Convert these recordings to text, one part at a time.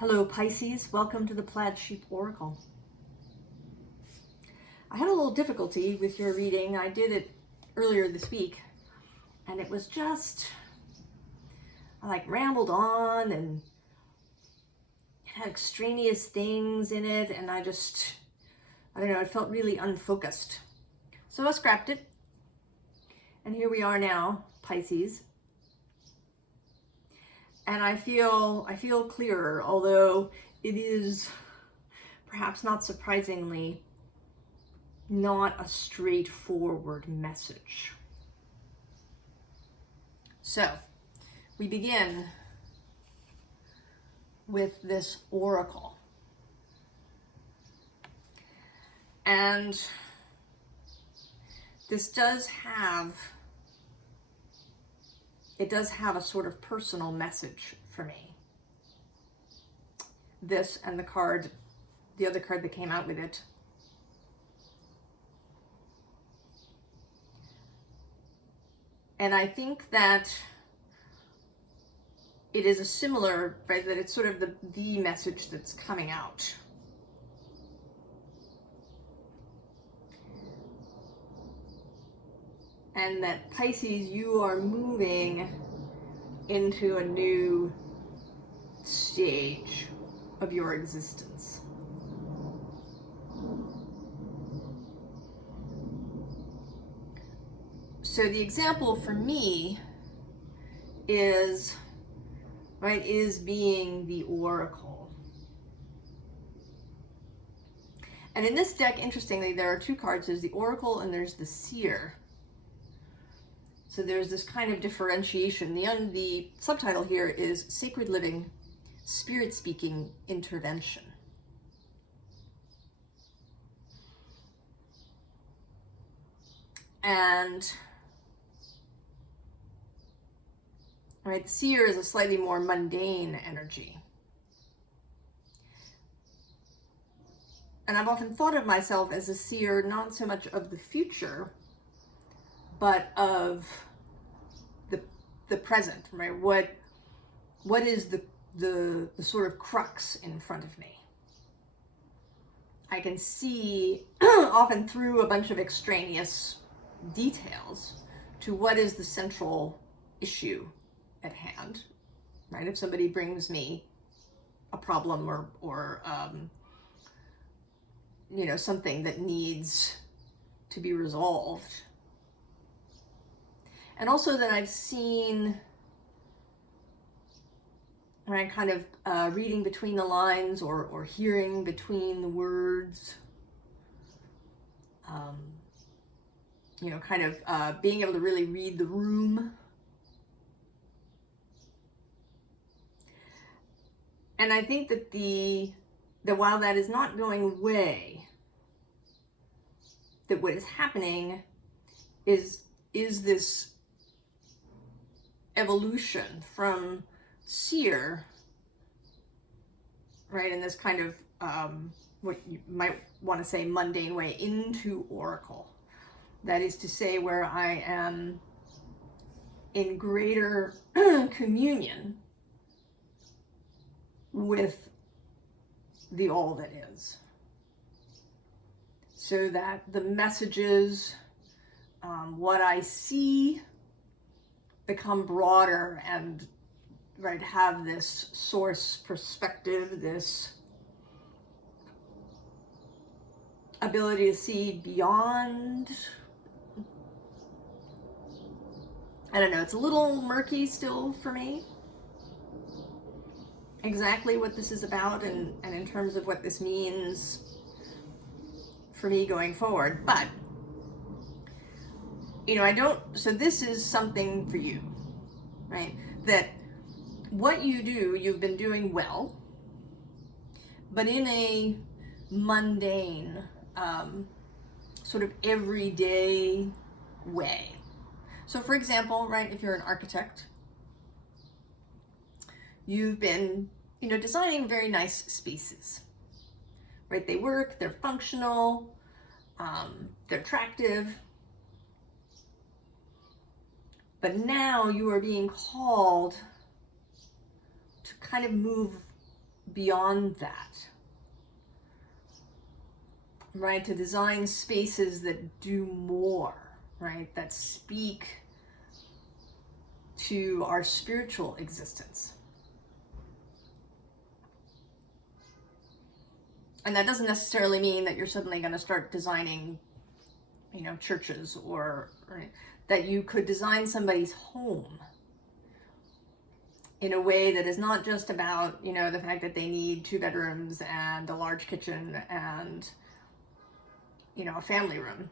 Hello Pisces, welcome to the Plaid Sheep Oracle. I had a little difficulty with your reading. I did it earlier this week and it was just, I rambled on and it had extraneous things in it and I don't know, it felt really unfocused. So I scrapped it and here we are now, Pisces. And I feel clearer, although it is, perhaps not surprisingly, not a straightforward message. So, we begin with this oracle. And this does have a sort of personal message for me. This and the other card that came out with it. And I think that it is a similar, right, that it's sort of the message that's coming out. And that Pisces, you are moving into a new stage of your existence. So the example for me is being the oracle. And in this deck, interestingly, there are two cards. There's the oracle and there's the seer. So there's this kind of differentiation. The subtitle here is Sacred Living, Spirit Speaking Intervention. And the seer is a slightly more mundane energy. And I've often thought of myself as a seer, not so much of the future, but of the present, right? What is the sort of crux in front of me? I can see often through a bunch of extraneous details to what is the central issue at hand, right? If somebody brings me a problem or something that needs to be resolved. And also that I've seen, right, kind of reading between the lines or hearing between the words, kind of being able to really read the room. And I think that while that is not going away, that what is happening is this evolution from seer, right, in this kind of what you might want to say mundane way, into oracle. That is to say, where I am in greater communion with the all that is. So that the messages, what I see, become broader and have this source perspective, this ability to see beyond. I don't know, it's a little murky still for me exactly what this is about and in terms of what this means for me going forward. But so this is something for you, right? That what you do, you've been doing well, but in a mundane, sort of everyday way. So for example, right, if you're an architect, you've been, designing very nice spaces, right? They work, they're functional, they're attractive. But now you are being called to kind of move beyond that, right? To design spaces that do more, right? That speak to our spiritual existence. And that doesn't necessarily mean that you're suddenly going to start designing, you know, churches, or that you could design somebody's home in a way that is not just about, you know, the fact that they need 2 bedrooms and a large kitchen and, you know, a family room,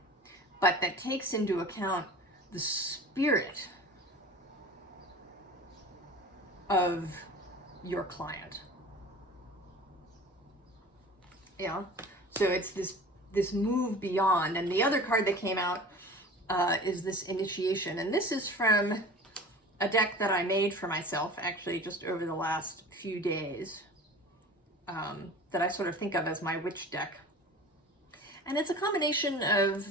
but that takes into account the spirit of your client. Yeah. So it's this move beyond. And the other card that came out is this initiation. And this is from a deck that I made for myself, actually, just over the last few days, that I sort of think of as my witch deck. And it's a combination of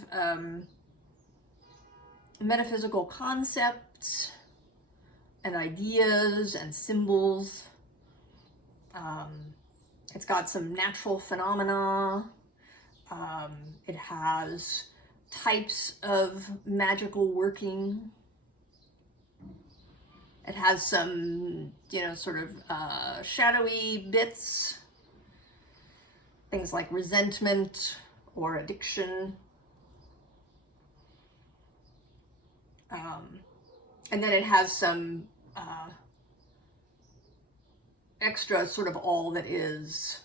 metaphysical concepts and ideas and symbols. It's got some natural phenomena. It has types of magical working. It has some, you know, sort of shadowy bits, things like resentment or addiction. And then it has some extra sort of all that is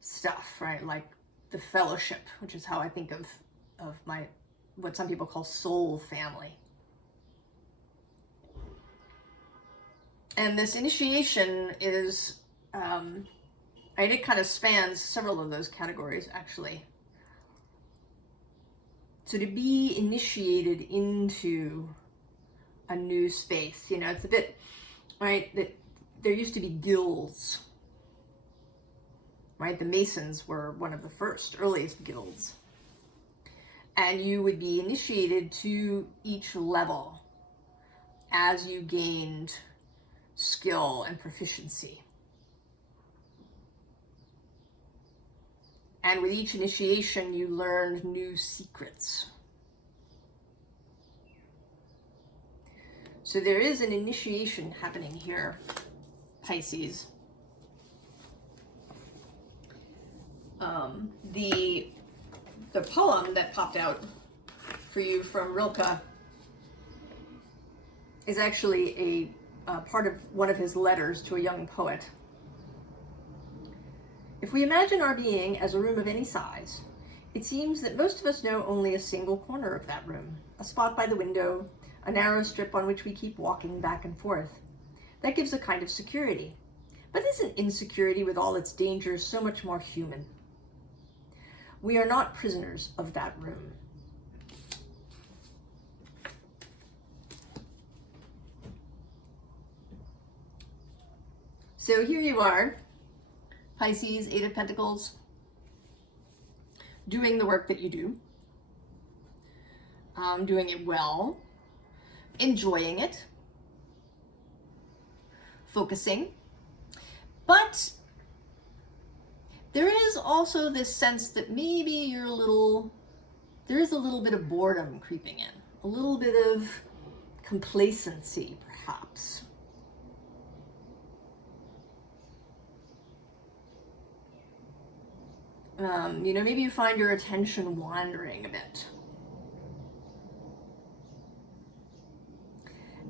stuff, right? Like the fellowship, which is how I think of my, what some people call soul family. And this initiation is, it kind of spans several of those categories, actually. So to be initiated into a new space, you know, it's a bit, right, that there used to be guilds, right? The Masons were one of the earliest guilds. And you would be initiated to each level as you gained skill and proficiency. And with each initiation, you learned new secrets. So there is an initiation happening here, Pisces. The poem that popped out for you from Rilke is actually a part of one of his letters to a young poet. If we imagine our being as a room of any size, it seems that most of us know only a single corner of that room, a spot by the window, a narrow strip on which we keep walking back and forth. That gives a kind of security. But isn't insecurity with all its dangers so much more human? We are not prisoners of that room. So here you are, Pisces, 8 of Pentacles, doing the work that you do, doing it well, enjoying it, focusing, but there is also this sense that maybe there is a little bit of boredom creeping in, a little bit of complacency, perhaps. You know, maybe you find your attention wandering a bit.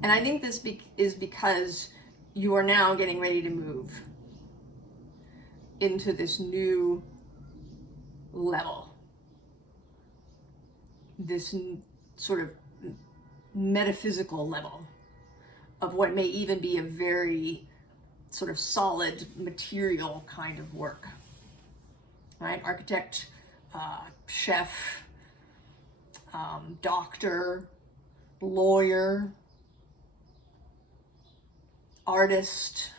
And I think this is because you are now getting ready to move into this new level, this sort of metaphysical level of what may even be a very sort of solid material kind of work, right? Architect, chef, doctor, lawyer, artist,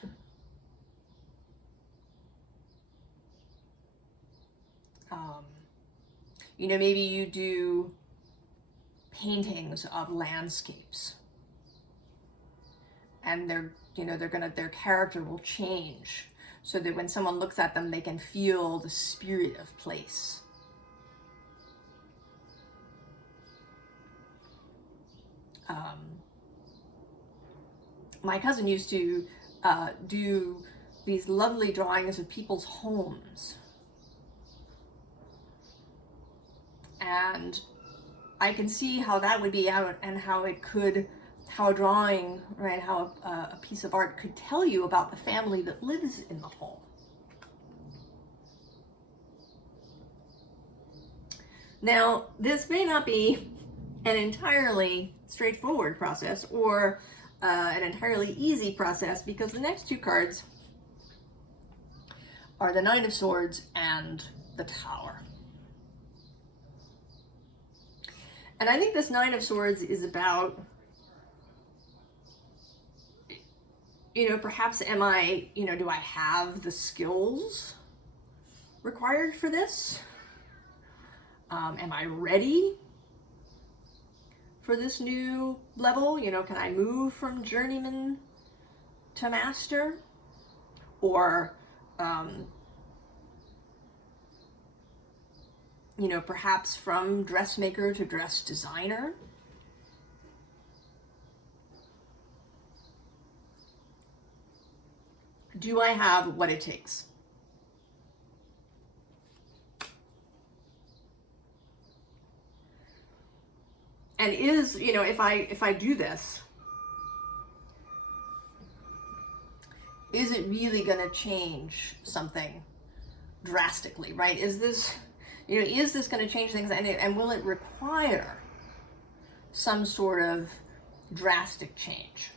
you know, maybe you do paintings of landscapes, and their character will change. so that when someone looks at them, they can feel the spirit of place. My cousin used to do these lovely drawings of people's homes. And I can see how that would be out, and how it could, how a drawing, right, how a piece of art could tell you about the family that lives in the home. Now, this may not be an entirely straightforward process, or an entirely easy process, because the next two cards are the Nine of Swords and the Tower. And I think this Nine of Swords is about, perhaps do I have the skills required for this? Am I ready for this new level? Can I move from journeyman to master? Or, perhaps from dressmaker to dress designer? Do I have what it takes? And if I do this, is it really going to change something drastically, right? Is this going to change things, and will it require some sort of drastic change?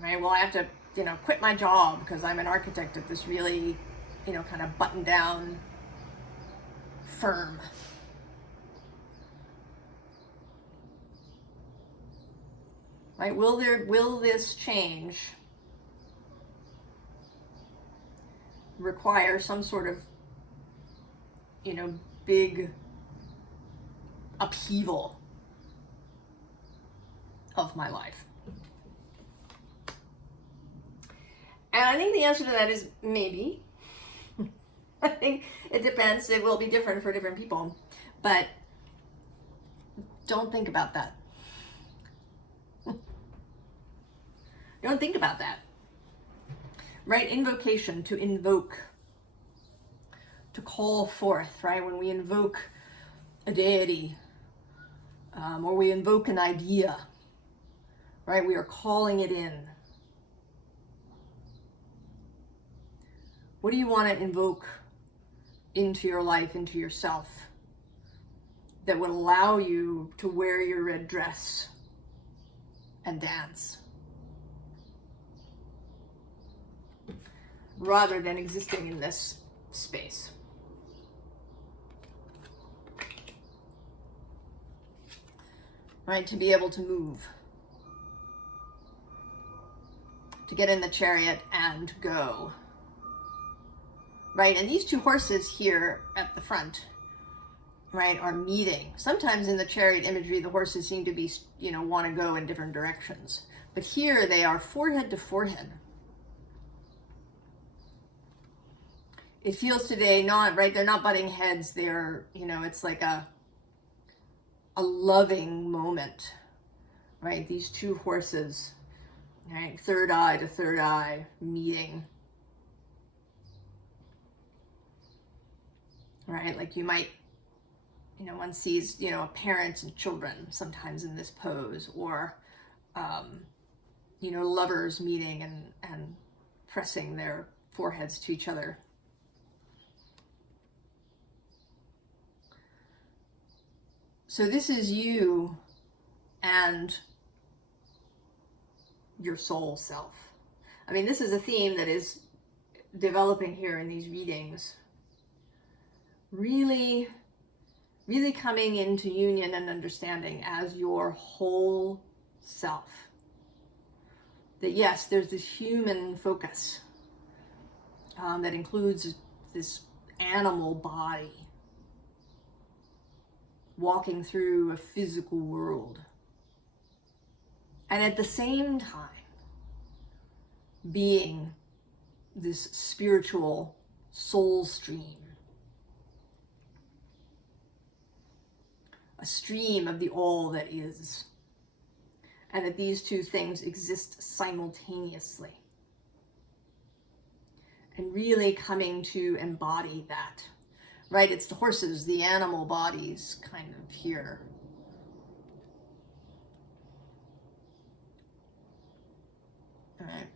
Right? Well, I have to, quit my job because I'm an architect at this really, kind of buttoned down firm. Right? Will this change require some sort of, big upheaval of my life? And I think the answer to that is maybe. I think it depends. It will be different for different people. But don't think about that. Don't think about that. Right? Invocation, to invoke, to call forth, right? When we invoke a deity, or we invoke an idea, right? We are calling it in. What do you want to invoke into your life, into yourself, that would allow you to wear your red dress and dance, rather than existing in this space? Right? To be able to move, to get in the chariot and go. Right? And these two horses here at the front, right, are meeting. Sometimes in the chariot imagery, the horses seem to be, want to go in different directions. But here they are forehead to forehead. It feels today not, right, they're not butting heads. They're, it's like a loving moment, right? These two horses, right, third eye to third eye, meeting. Right, like you might, one sees, parents and children sometimes in this pose, or, lovers meeting and pressing their foreheads to each other. So this is you and your soul self. I mean, this is a theme that is developing here in these readings. Really, really coming into union and understanding as your whole self. That yes, there's this human focus that includes this animal body walking through a physical world. And at the same time, being this spiritual soul stream, a stream of the all that is, and that these two things exist simultaneously. And really coming to embody that, right? It's the horses, the animal bodies kind of here. All right.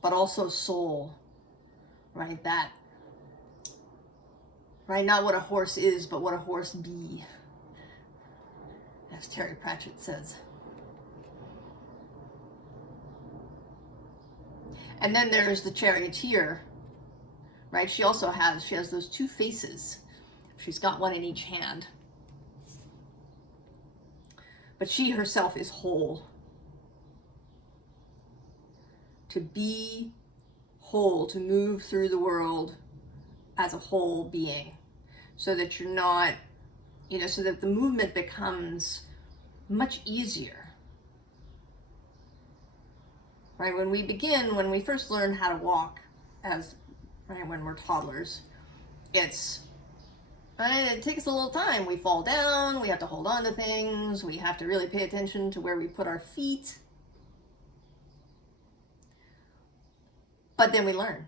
But also soul, right? That, right? Not what a horse is, but what a horse be, as Terry Pratchett says. And then there's the charioteer, right? She has those two faces. She's got one in each hand. But she herself is whole. To be whole, to move through the world as a whole being, so that you're not, so that the movement becomes much easier. Right, when we first learn how to walk, when we're toddlers, it takes a little time. We fall down, we have to hold on to things, we have to really pay attention to where we put our feet. But then we learn,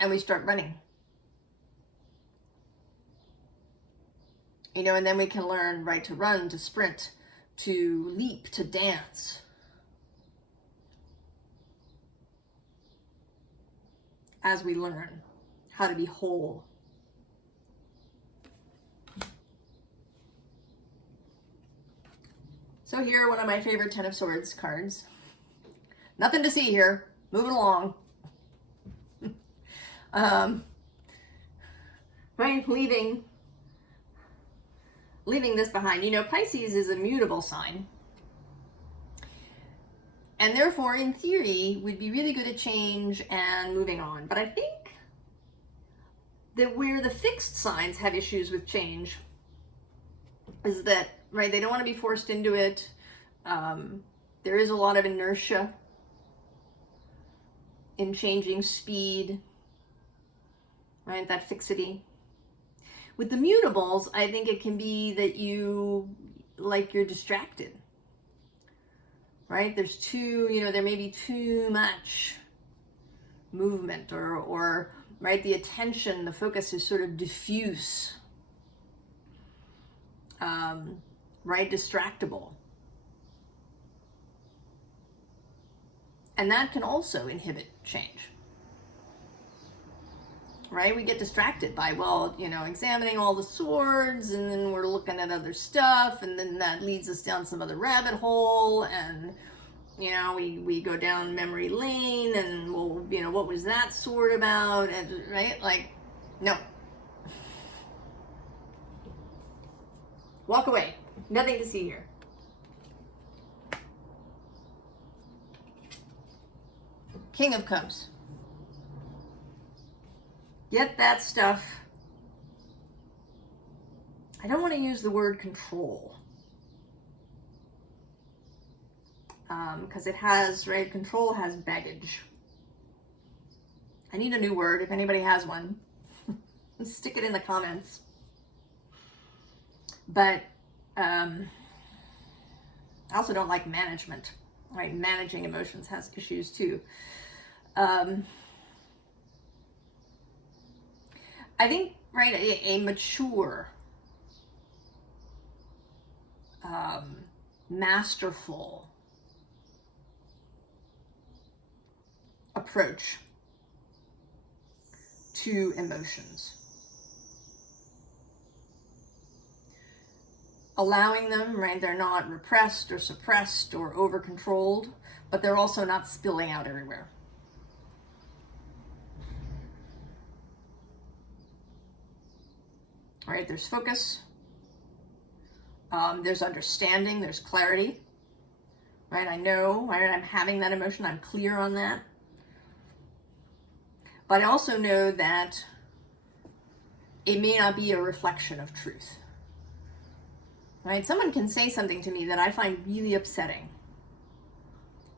and we start running. And then we can learn, right, to run, to sprint, to leap, to dance. As we learn how to be whole. So here, one of my favorite Ten of Swords cards. Nothing to see here. Moving along. Right, leaving this behind. Pisces is a mutable sign. And therefore, in theory, we'd be really good at change and moving on. But I think that where the fixed signs have issues with change is that, right, they don't want to be forced into it. There is a lot of inertia in changing speed, right, that fixity. With the mutables, I think it can be that you're distracted. Right? There's there may be too much movement or right, the attention, the focus is sort of diffuse, right, distractible. And that can also inhibit change. Right? We get distracted by, examining all the swords, and then we're looking at other stuff, and then that leads us down some other rabbit hole, and, we go down memory lane, and, what was that sword about? And, right? No. Walk away. Nothing to see here. King of Cups. Get that stuff. I don't want to use the word control. Because it has, right, control has baggage. I need a new word. If anybody has one, stick it in the comments. But I also don't like management. Right, managing emotions has issues too. I think, right, a mature, masterful approach to emotions. Allowing them, right, they're not repressed or suppressed or over-controlled, but they're also not spilling out everywhere. All right, there's focus, there's understanding, there's clarity, right? I know, right, I'm having that emotion, I'm clear on that. But I also know that it may not be a reflection of truth. Right? Someone can say something to me that I find really upsetting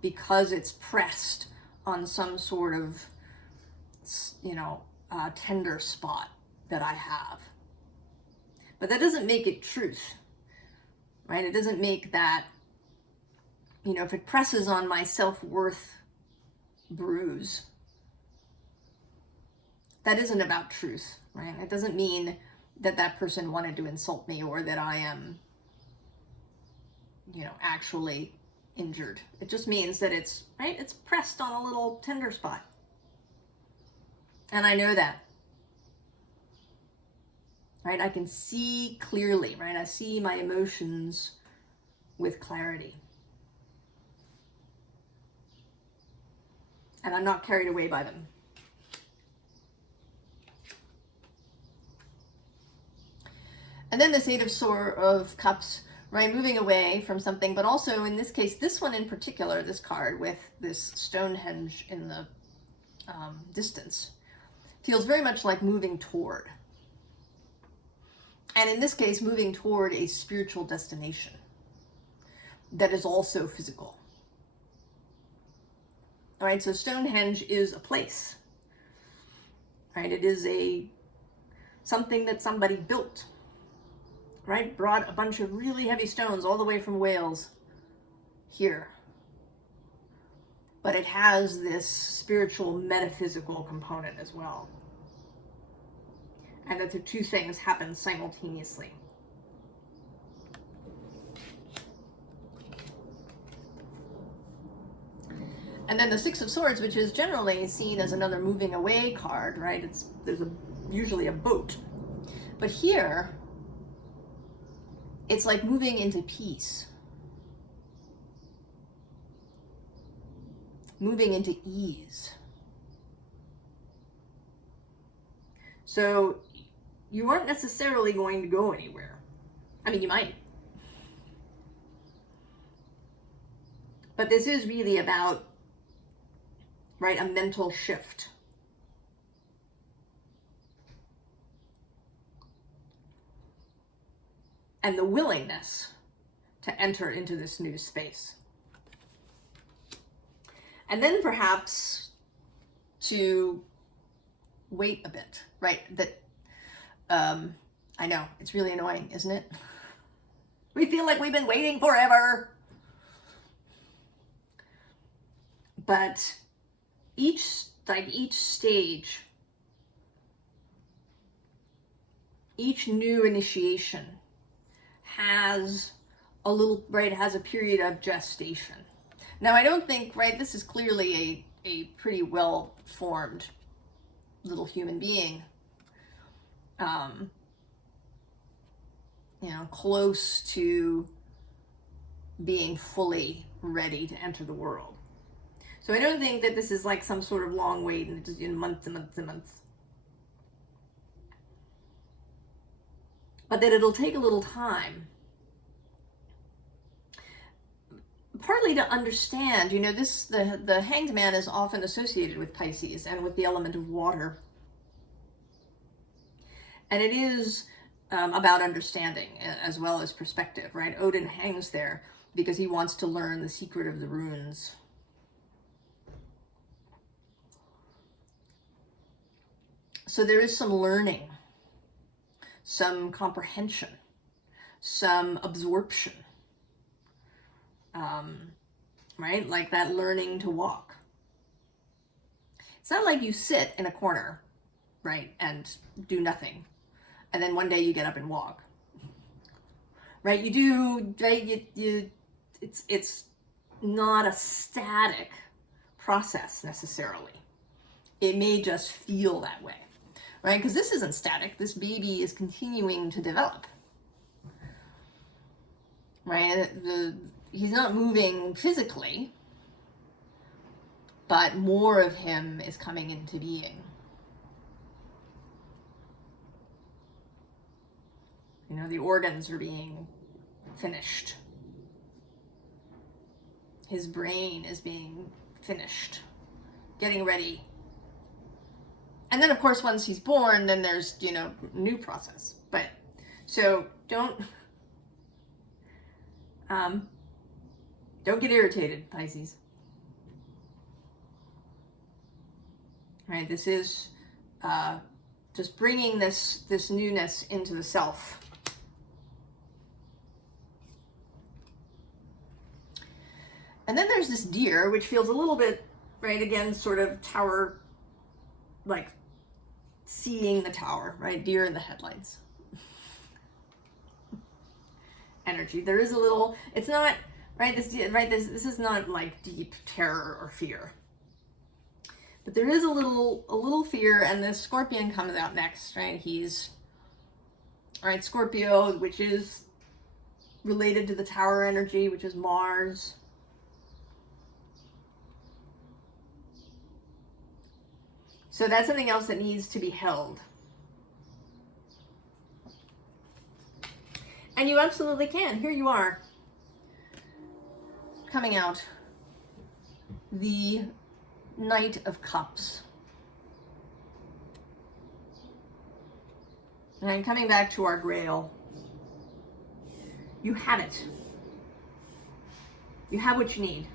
because it's pressed on some sort of, tender spot that I have. But that doesn't make it truth, right? It doesn't make that, if it presses on my self-worth bruise, that isn't about truth, right? It doesn't mean that that person wanted to insult me or that I am, actually injured. It just means that it's pressed on a little tender spot. And I know that, right? I can see clearly, right? I see my emotions with clarity. And I'm not carried away by them. And then this Eight of Cups, right, moving away from something, but also in this case, this one in particular, this card with this Stonehenge in the distance, feels very much like moving toward. And in this case, moving toward a spiritual destination that is also physical. All right, so Stonehenge is a place, right? It is something that somebody built, right? Brought a bunch of really heavy stones all the way from Wales here. But it has this spiritual, metaphysical component as well. And that the two things happen simultaneously. And then the Six of Swords, which is generally seen as another moving away card, right? There's usually a boat. But here, it's like moving into peace. Moving into ease. So you aren't necessarily going to go anywhere. I mean, you might. But this is really about, right, a mental shift. And the willingness to enter into this new space. And then perhaps to wait a bit, right? That, I know, it's really annoying, isn't it? We feel like we've been waiting forever. But each stage, each new initiation has has a period of gestation. Now, I don't think, right, this is clearly a pretty well-formed little human being, close to being fully ready to enter the world. So I don't think that this is like some sort of long wait and just months and months and months. But that it'll take a little time. Partly to understand, the Hanged Man is often associated with Pisces and with the element of water. And it is about understanding as well as perspective, right? Odin hangs there because he wants to learn the secret of the runes. So there is some learning, some comprehension, some absorption, right? Like that learning to walk. It's not like you sit in a corner, right, and do nothing, and then one day you get up and walk, right? You do, right? It's not a static process necessarily. It may just feel that way. Right? Because this isn't static. This baby is continuing to develop. Right? He's not moving physically, but more of him is coming into being. The organs are being finished. His brain is being finished, getting ready. And then, of course, once he's born, then there's, new process. But, so don't get irritated, Pisces. right? This is just bringing this newness into the self. And then there's this deer, which feels a little bit, right, again, sort of tower, like seeing the tower, right? Deer in the headlights. Energy. There is a little, it's not, right, this is not like deep terror or fear. But there is a little fear, and this scorpion comes out next, right? He's, right, Scorpio, which is related to the tower energy, which is Mars. So that's something else that needs to be held. And you absolutely can. Here you are, coming out, the Knight of Cups. And coming back to our Grail. You have it. You have what you need.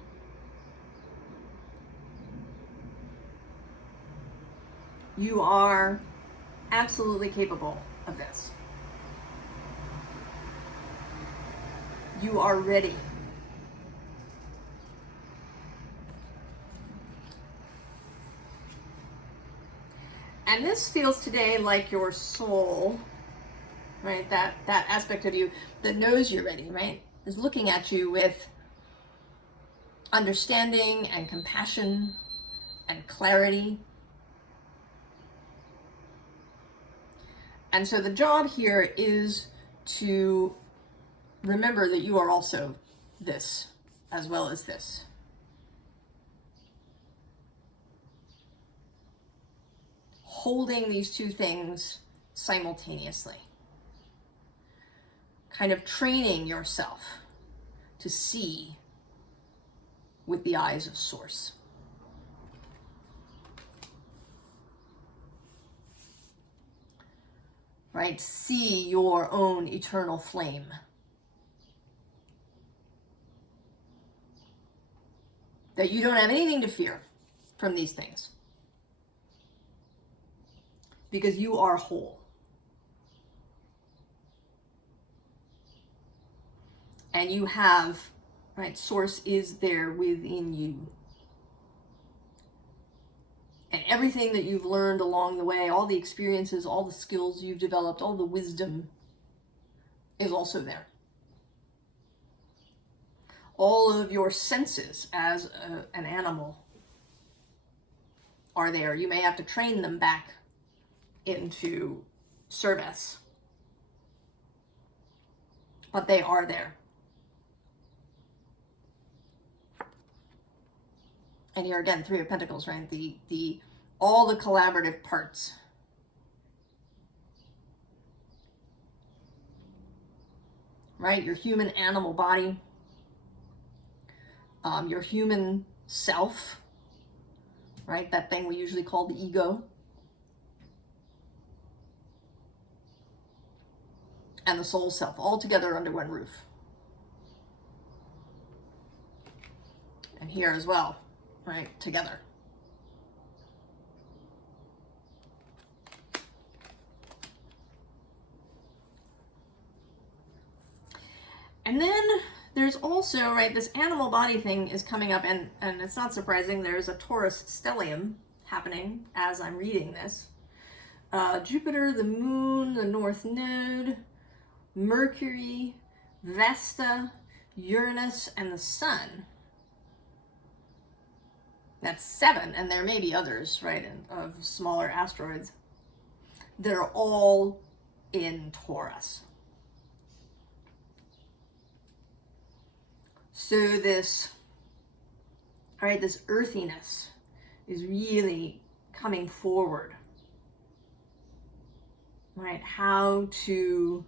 You are absolutely capable of this. You are ready. And this feels today like your soul, right? That aspect of you that knows you're ready, right? Is looking at you with understanding and compassion and clarity. And so the job here is to remember that you are also this as well as this. Holding these two things simultaneously. Kind of training yourself to see with the eyes of Source. Right? See your own eternal flame. That you don't have anything to fear from these things. Because you are whole. And you have, right, Source is there within you. And everything that you've learned along the way, all the experiences, all the skills you've developed, all the wisdom is also there. All of your senses as an animal are there. You may have to train them back into service, but they are there. And here again, Three of Pentacles, right? All the collaborative parts. Right? Your human animal body, your human self, right? That thing we usually call the ego. And the soul self, all together under one roof. And here as well, right? Together. And then there's also, right, this animal body thing is coming up, and it's not surprising, there's a Taurus stellium happening as I'm reading this. Jupiter, the moon, the north node, Mercury, Vesta, Uranus, and the sun. That's 7, and there may be others, right, of smaller asteroids that are all in Taurus. So this, all right, this earthiness is really coming forward, right? How to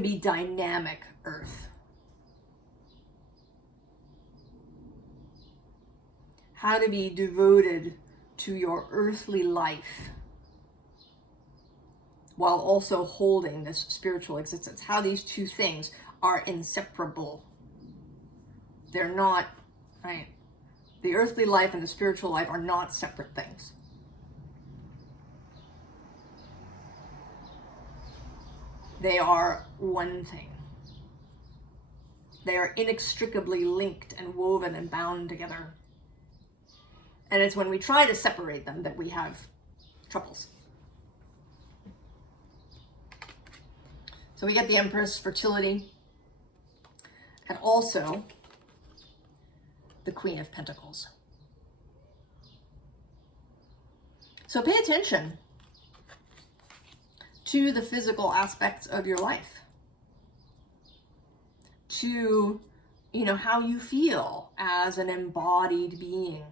be dynamic earth. How to be devoted to your earthly life while also holding this spiritual existence. How these two things are inseparable. They're not, right, The earthly life and the spiritual life are not separate things. They are one thing. They are inextricably linked and woven and bound together. And it's when we try to separate them that we have troubles. So we get the Empress, fertility, and also the Queen of Pentacles. So pay attention to the physical aspects of your life, to, how you feel as an embodied being,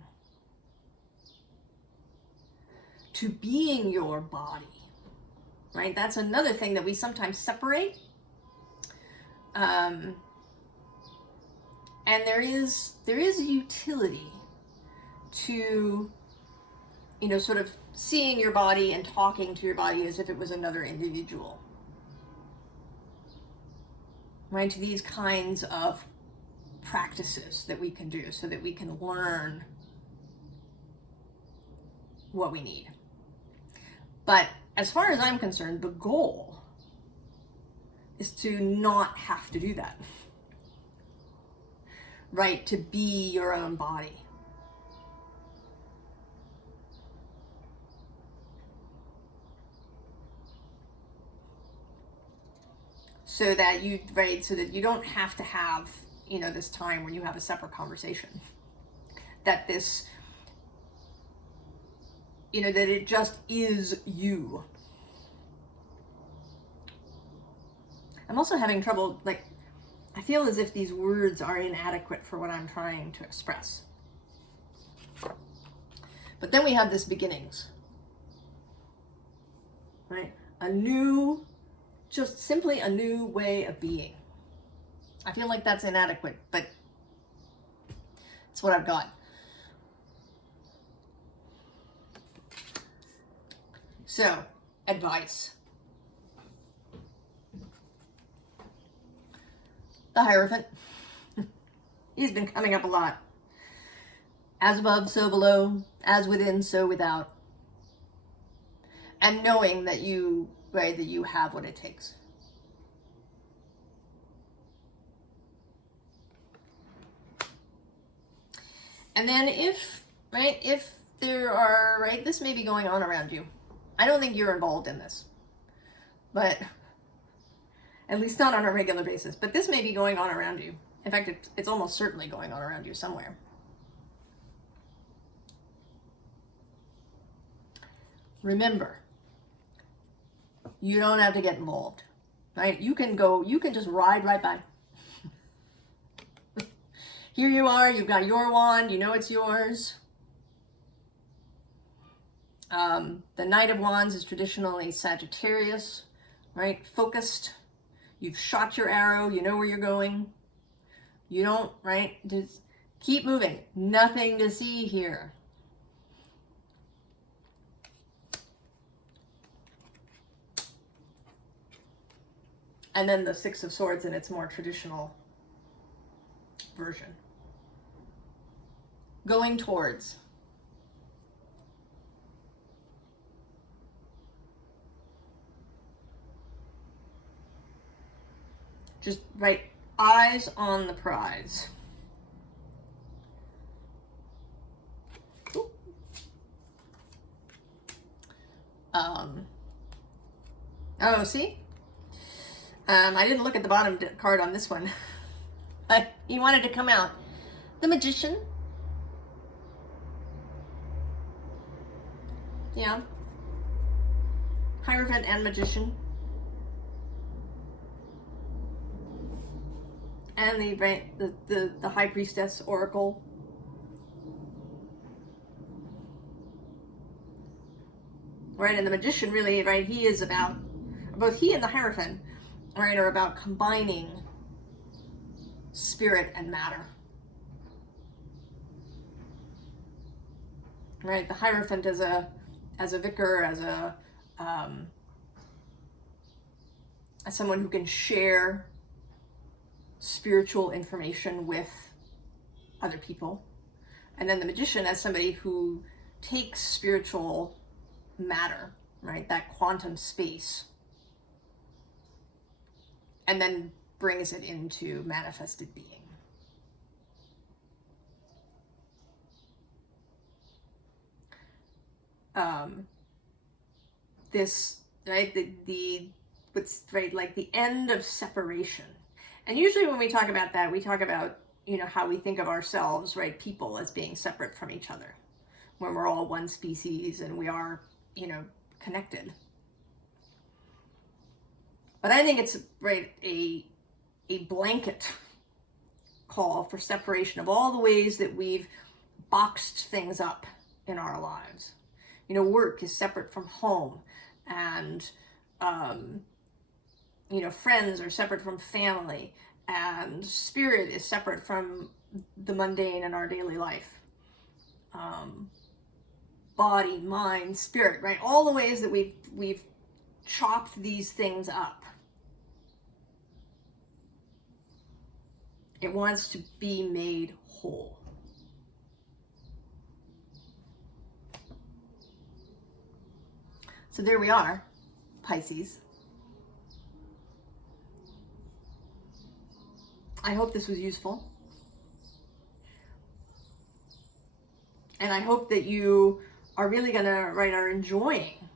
to being your body, right? That's another thing that we sometimes separate. And there is a utility to, sort of seeing your body and talking to your body as if it was another individual, right? To these kinds of practices that we can do so that we can learn what we need. But as far as I'm concerned, the goal is to not have to do that, right? To be your own body. So that you don't have to have, this time when you have a separate conversation. That this, that it just is you. I'm also having trouble, I feel as if these words are inadequate for what I'm trying to express. But then we have this beginnings, right? Just simply a new way of being. I feel like that's inadequate, but it's what I've got. So, advice. The Hierophant. He's been coming up a lot. As above, so below. As within, so without. And knowing that you have what it takes. And then if there are, this may be going on around you. I don't think you're involved in this, but at least not on a regular basis, but this may be going on around you. In fact, it's almost certainly going on around you somewhere. Remember, you don't have to get involved, right? You can just ride right by. Here you are, you've got your wand, it's yours. The Knight of Wands is traditionally Sagittarius, right? Focused. You've shot your arrow, you know where you're going. You don't, just keep moving. Nothing to see here. And then the Six of Swords in its more traditional version. Going towards. Just eyes on the prize. Ooh. Oh, see? I didn't look at the bottom card on this one, but he wanted to come out. The Magician. Yeah. Hierophant and Magician. And the High Priestess Oracle. Right, and the Magician really, he is about, both he and the Hierophant, are about combining spirit and matter. Right, the Hierophant as a vicar, as someone who can share spiritual information with other people, And then the Magician as somebody who takes spiritual matter, right, that quantum space, and then brings it into manifested being. This, right, the what's, right, like the end of separation. And usually when we talk about that, we talk about, you know, how we think of ourselves, right, people as being separate from each other, when we're all one species and we are, you know, connected. But I think it's, right, a blanket call for separation of all the ways that we've boxed things up in our lives. You know, work is separate from home, and you know, friends are separate from family, and spirit is separate from the mundane in our daily life. Body, mind, spirit, right? All the ways that we've chopped these things up. It wants to be made whole. So there we are, Pisces. I hope this was useful. And I hope that you are really gonna, right, are enjoying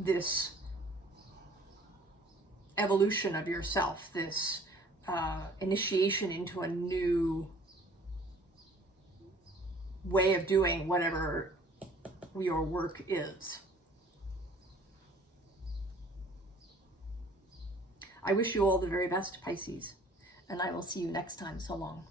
this evolution of yourself, this initiation into a new way of doing whatever your work is. I wish you all the very best, Pisces, and I will see you next time. So long.